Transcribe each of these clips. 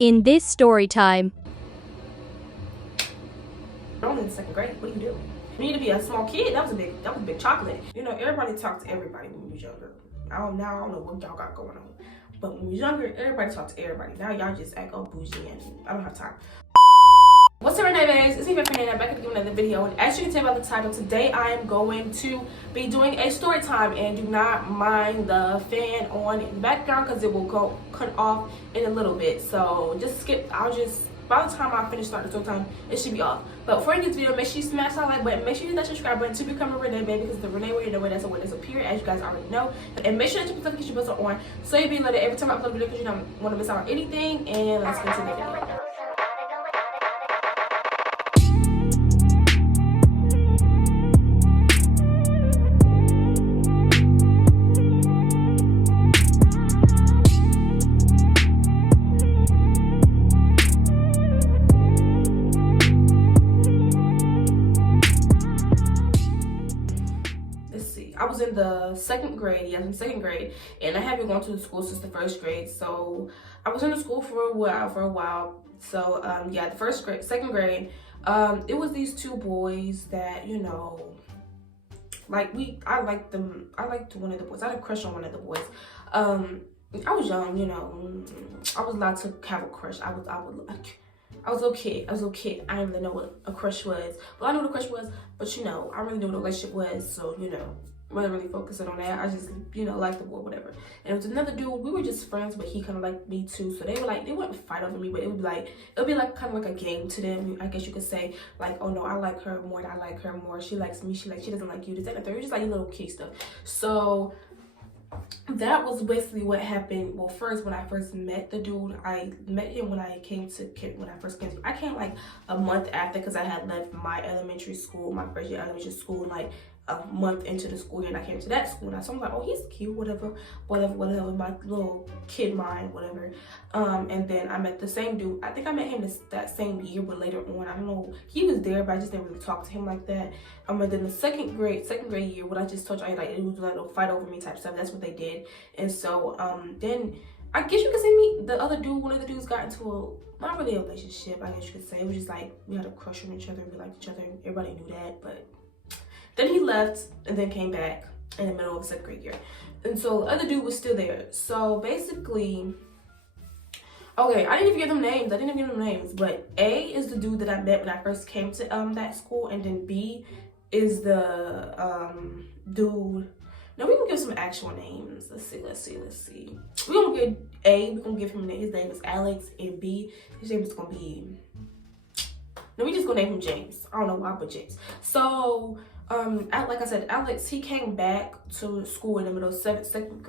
In this story time. I'm in the 2nd grade. What do you do? You need to be a small kid. That was a big chocolate. You know, everybody talked to everybody when we was younger. I don't know what y'all got going on. But when we was younger, everybody talked to everybody. Now y'all just act all bougie and I don't have time. What's up, Renee babes? It's me, Renee. I'm back to give another video. And as you can tell by the title, today I am going to be doing a story time. And do not mind the fan on in the background because it will go cut off in a little bit. So just skip. By the time I finish starting the story time, it should be off. But before you get this video, make sure you smash that like button. Make sure you hit that subscribe button to become a Renee baby, because the Renee way, the way that's a way that's a period, as you guys already know. And make sure that your notification bells are on so you'll be alerted every time I upload a video, because you don't want to miss out on anything. And let's get to the video. I was in the 2nd grade, in 2nd grade, and I haven't gone to the school since the 1st grade. So I was in the school for a while. So yeah, the 2nd grade, it was these 2 boys that, you know, like I liked them. I liked one of the boys. I had a crush on one of the boys. I was young, you know. I was allowed to have a crush. I was a kid. I didn't really know what a crush was. Well, I knew what a crush was, but you know, I really knew what a relationship was. So, you know, wasn't really focusing on that. I just, you know, liked the boy, whatever. And it was another dude. We were just friends, but he kind of liked me too. So they wouldn't fight over me, but it would be like kind of like a game to them. I guess you could say, like, oh no, I like her more, and I like her more. She likes me. She doesn't like you. This, that, and the third. Just like little kitty stuff. So that was basically what happened. Well, first, when I first met the dude, I met him when I first came to. I came like a month after, because I had left my elementary school, my first year elementary school, like a month into the school year, and I came to that school. And so I'm like, oh, he's cute, whatever, my little kid mind, whatever. And then I met the same dude. I think I met him that same year, but later on, I don't know, he was there, but I just didn't really talk to him like that. And then the second grade year, what I just told you, like, it was like a fight over me type stuff. That's what they did. And so then I guess you could say the other dude, one of the dudes got into not really a relationship, I guess you could say. It was just like we had a crush on each other, we liked each other, and everybody knew that. But then he left and then came back in the middle of the 2nd grade year. And so the other dude was still there. So basically, okay, I didn't even give them names. But A is the dude that I met when I first came to that school, and then B is the dude. Now we can give some actual names. Let's see. We're gonna give A, we're gonna give him his name is Alex, and B, his name is gonna be, no, we just gonna name him James. I don't know why, but James. So like I said, Alex, he came back to school in the middle of 2nd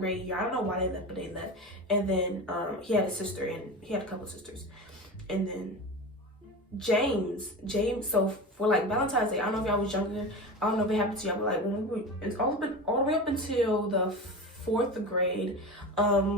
grade year. I don't know why they left, but they left. And then he had a sister, and he had a couple of sisters. And then James, so for like Valentine's Day, I don't know if y'all was younger, I don't know if it happened to y'all, but like when we were, it's all the way up until the 4th grade,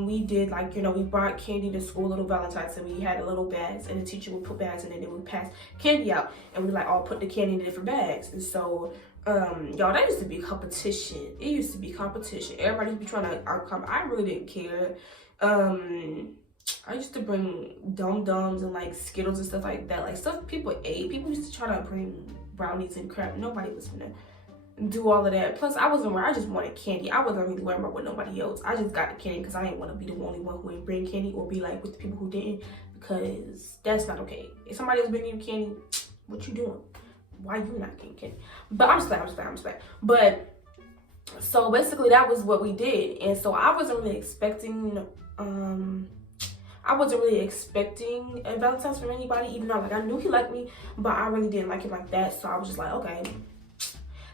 we did, like, you know, we brought candy to school, little Valentine's, and we had little bags, and the teacher would put bags in, and then we pass candy out, and we like all put the candy in different bags. And so y'all, that used to be competition. It used to be competition. Everybody used to be trying to outcome. I really didn't care. I used to bring dum-dums and like Skittles and stuff like that, like stuff people ate. People used to try to bring brownies and crap. Nobody was gonna do all of that. Plus, I just wanted candy. I wasn't really worried about with nobody else. I just got the candy because I didn't want to be the only one who didn't bring candy, or be like with the people who didn't, because that's not okay. If somebody else bringing you candy, what you doing? Why you not getting candy? But I'm just playing. But so basically that was what we did. And so I wasn't really expecting a Valentine's from anybody, even though like I knew he liked me, but I really didn't like him like that. So I was just like, okay.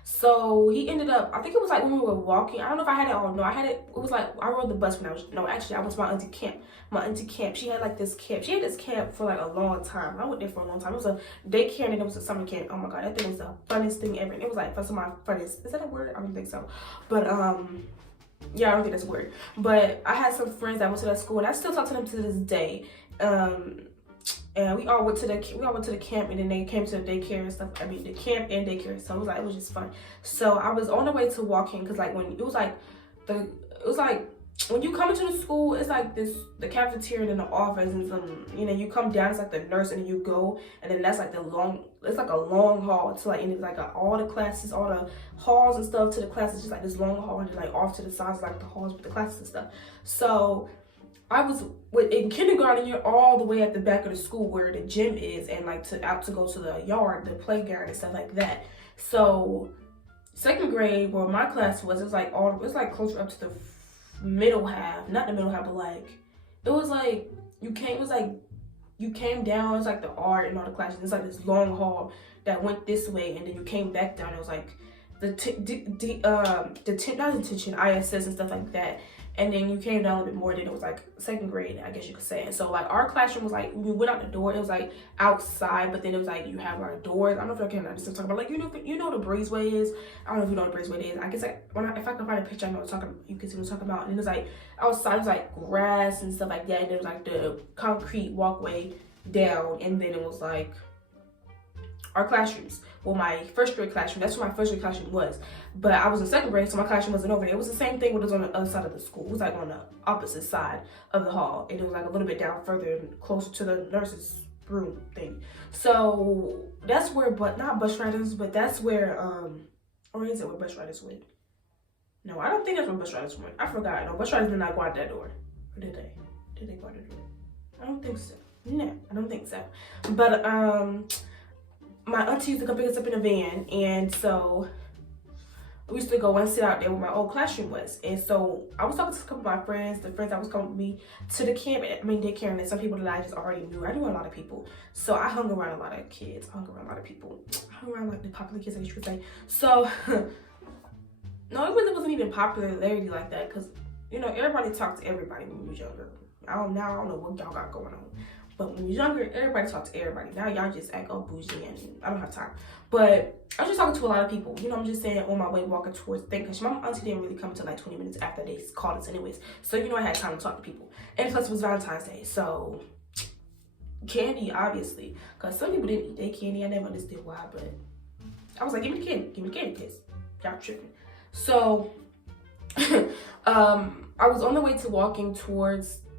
So he ended up, I think it was like when we were walking, I don't know if I had it or no, I had it, it was like, I rode the bus when I was, no, actually I was my auntie camp. She had like this camp. She had this camp for like a long time. I went there for a long time. It was a daycare, and then it was a summer camp. Oh my God, that thing was the funnest thing ever. And it was like, some of my funnest, is that a word? I don't think so. But yeah, I don't think that's a word. But I had some friends that went to that school, and I still talk to them to this day. And we all went to the camp, and then they came to the daycare and stuff. I mean, the camp and daycare. So it was just fun. So I was on the way to walking, because like when it was like when you come into the school, it's like this, the cafeteria and the office and some, you know, you come down, it's like the nurse, and then you go, and then that's like the long, it's like a long hall to like, and it's like all the classes, all the halls and stuff to the classes, just like this long hall, and then like off to the sides, like the halls with the classes and stuff. So I was in kindergarten, you're all the way at the back of the school where the gym is, and like out to go to the yard, the playground and stuff like that. So second grade, where my class was, it's like closer up to the middle half, not the middle half, but like it was like you came down, it's like the art and all the classes, it's like this long hall that went this way, and then you came back down, it was like the detention ISS and stuff like that. And then you came down a little bit more, then it was like second grade, I guess you could say. And so like our classroom was like, we went out the door, it was like outside, but then it was like you have our doors. I don't know if y'all can understand talking about, like, you know what the breezeway is. I don't know if you know what the breezeway is. I guess like if I can find a picture, I know what I'm talking, you can see what I'm talking about. And it was like outside, it was like grass and stuff like that, and there was like the concrete walkway down, and then it was like our classrooms. Well, my first grade classroom, that's where my first grade classroom was. But I was in second grade, so my classroom wasn't over there. It was the same thing, but it was on the other side of the school. It was like on the opposite side of the hall. And it was like a little bit down further, closer to the nurse's room thing. So that's where, but not bus riders, but that's where, or is it where bus riders went? No, I don't think that's where bus riders went. I forgot. No, bus riders did not go out that door. Or did they? Did they go out that door? I don't think so. No, I don't think so. But, my auntie used to come pick us up in a van, and so we used to go and sit out there where my old classroom was. And so I was talking to a couple of my friends, the friends that was coming with me to the camp, daycare, and then some people that I just already knew. I knew a lot of people. So I hung around a lot of kids. I hung around a lot of people. I hung around like the popular kids, I guess you could say. So, no, it wasn't even popularity like that, because, you know, everybody talked to everybody when we was younger. I don't know what y'all got going on. But when we was younger, everybody talked to everybody. Now y'all just act all bougie, and I don't have time. But I was just talking to a lot of people. You know, I'm just saying, on my way walking towards the thing, because my auntie didn't really come until like 20 minutes after they called us anyways. So, you know, I had time to talk to people. And plus it was Valentine's Day, so candy, obviously. Because some people didn't eat their candy. I never understood why, but I was like, give me the candy, kids. Y'all tripping. So, I was on the way to walking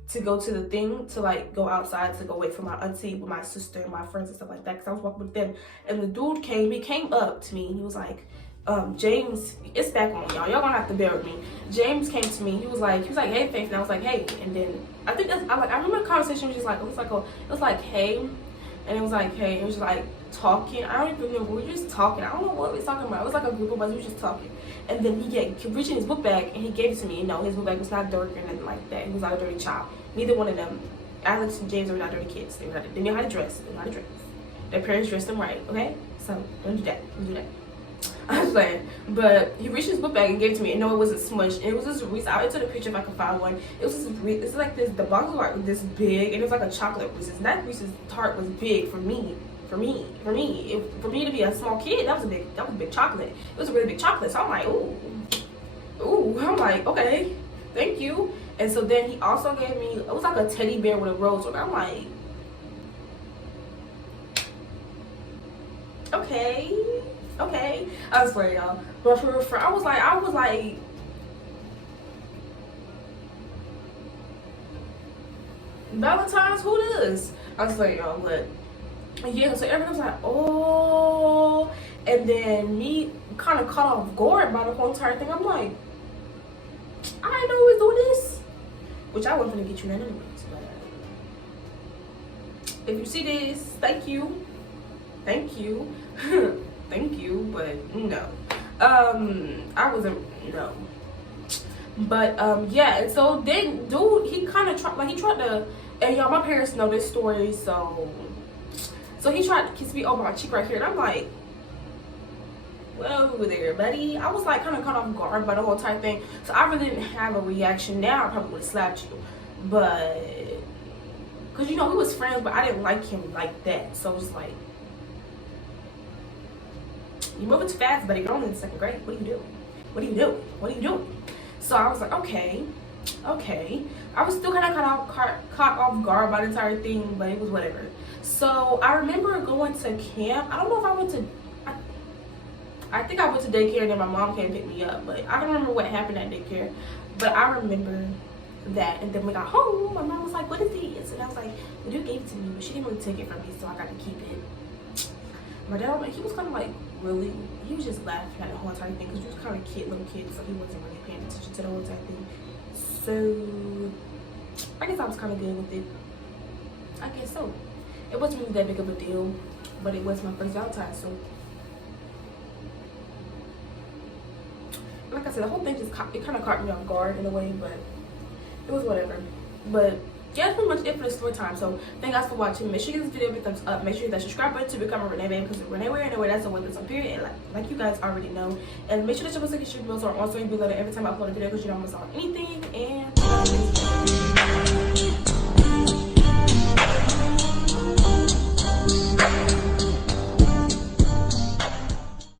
to go to the thing, to like go outside to go wait for my auntie with my sister and my friends and stuff like that, because I was walking with them. And the dude he came up to me, and he was like, James, it's back on, y'all gonna have to bear with me. James came to me, he was like, hey Faith, and I was like, hey. And then I think I remember the conversation was just like, it was like hey, and it was like hey, it was just like talking. I don't even remember, we were just talking. I don't know what we was talking about. It was like a group of us, we were just talking. And then he reached in his book bag and he gave it to me. You know, his book bag was not dirty or nothing like that. He was not a dirty child. Neither one of them, Alex and James, were not dirty kids. They knew how to dress. They knew how to dress. Their parents dressed them right, okay? So don't do that. Don't do that. I was playing. But he reached his book bag and gave it to me. And no, it wasn't smushed. And it was this Reese. I'll enter the picture if I can find one. It was this Reese. It's like this. The box was like this big, and it was like a chocolate Reese's. And that Reese's tart was big for me. For me to be a small kid, that was a big chocolate. It was a really big chocolate. So I'm like, ooh. I'm like, okay, thank you. And so then he also gave me, it was like a teddy bear with a rose on it. I'm like, okay. I was playing, y'all. But for I was like, Valentine's, who does? I was like, y'all, but yeah, so everyone was like, oh. And then me kind of caught off guard by the whole entire thing. I'm like, I didn't know he was doing this. Which I wasn't gonna get you none anyways. But if you see this, thank you. Thank you. But no. I wasn't, no. But yeah, and so then dude, he kind of tried to, and y'all, my parents know this story, so he tried to kiss me over my cheek right here, and I'm like, whoa there, buddy. I was like kind of caught off guard by the whole entire thing, so I really didn't have a reaction. Now I probably would have slapped you, but because you know we was friends, but I didn't like him like that. So it was like, you're moving too fast, buddy. You're only in second grade. What are you doing? So I was like, okay. I was still kind of caught off guard by the entire thing, but it was whatever. So I remember going to camp. I don't know if I went to, I think I went to daycare and then my mom came and picked me up, but I don't remember what happened at daycare. But I remember that, and then we got home, my mom was like, what is this? And I was like, the dude gave it to me, but she didn't really take it from me, so I got to keep it. My dad, he was kind of like, really, he was just laughing at the whole entire thing, because we was kind of little kids, so he wasn't really paying attention to the whole entire thing. So I guess I was kind of good with it. I guess so. It wasn't really that big of a deal, but it was my first Valentine's, so like I said, the whole thing just it kind of caught me off guard in a way, but it was whatever. But yeah, that's pretty much it for the story time. So thank you guys for watching. Make sure you give this video a big thumbs up. Make sure you hit that subscribe button to become a Renee baby, because RENEEWAYY, that's the one that's on period, and like you guys already know. And make sure that you also get your bells on so you be alerted every time I upload a video, because you don't miss out on anything. And